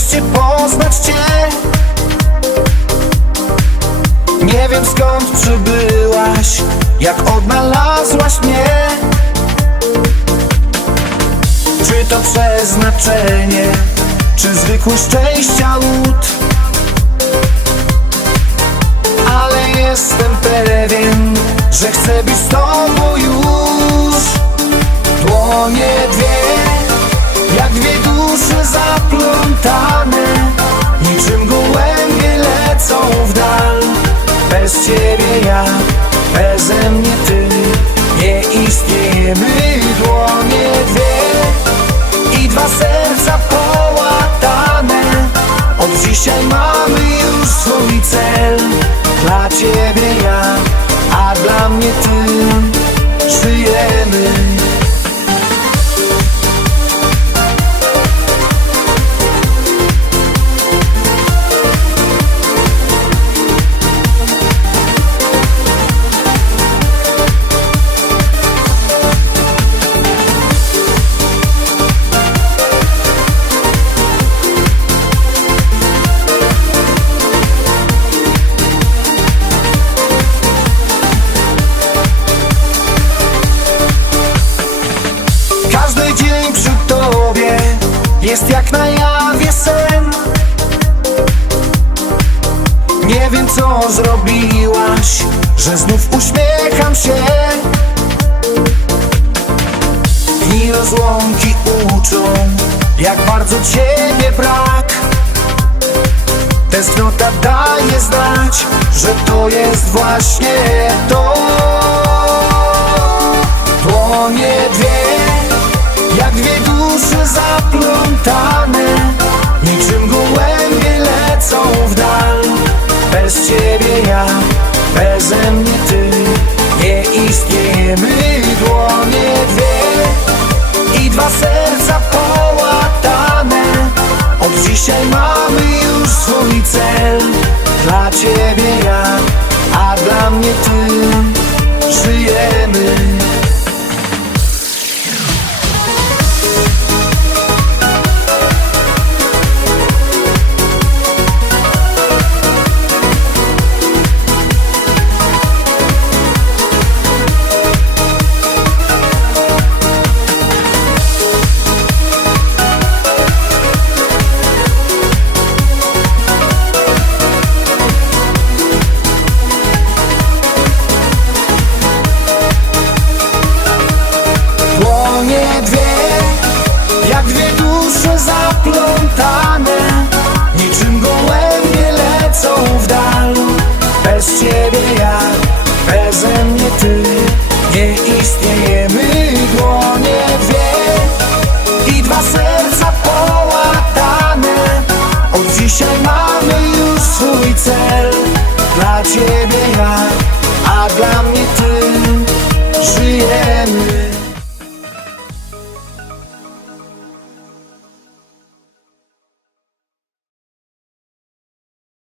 się poznać Cię Nie wiem skąd przybyłaś Jak odnalazłaś mnie. Czy to przeznaczenie Czy zwykły szczęścia łód? Ale jestem pewien Że chcę być z Tobą już. Dłonie dwie zaplątane Niczym gołębie lecą w dal. Bez Ciebie ja, beze mnie Ty Nie istniejemy Dłonie dwie. I dwa serca połatane Od dzisiaj mamy już swój cel. Dla Ciebie ja, jest jak na jawie sen. Nie wiem co zrobiłaś, że znów uśmiecham się. Dni rozłąki uczą, jak bardzo ciebie brak. Tęsknota daje znać, że to jest właśnie to. Dłonie dwie, jak dwie dusze zaplątane Niczym gołębie lecą w dal. Bez ciebie ja, beze mnie ty. Nie istniejemy dłonie dwie. I dwa serca połatane. Od dzisiaj mamy już swój cel. Dla ciebie ja, a dla mnie ty. Żyjemy cel Dla ciebie ja, a dla mnie ty Żyję